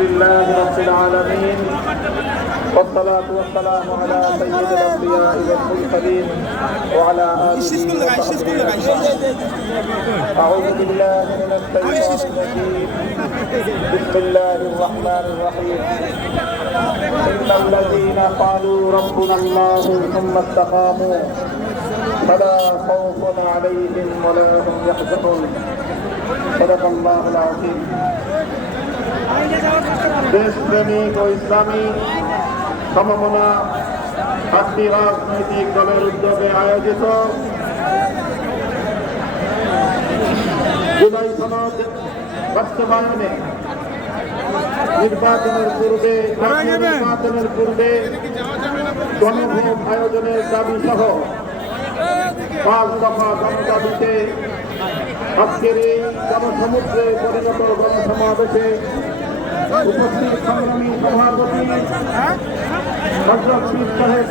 لله رب العالمين والصلاة والسلام على سيد الأنبياء والمرسلين وعلى آله وصحبه أعوذ بالله من الشيطان الرجيم بسم الله الرحمن الرحيم إن الذين قالوا ربنا الله ثم استقاموا فلا خوف عليهم ولا هم يحزنون صدق الله العظيم দেশপ্রেমিক ও ইসলামী সমমনা 8টি রাজনৈতিক দলের উদ্যোগে আয়োজিত জুলাই সনদ বাস্তবায়নে নির্বাচনের পূর্বে গণভোট আয়োজনের দাবি সহ 5 দফা জনদাবিতে আজকের এই জনসমুদ্রে পরিণত গণসমাবেশে উপস্থিত সংগ্রামী সভাপতি হযরত পীর সাহেব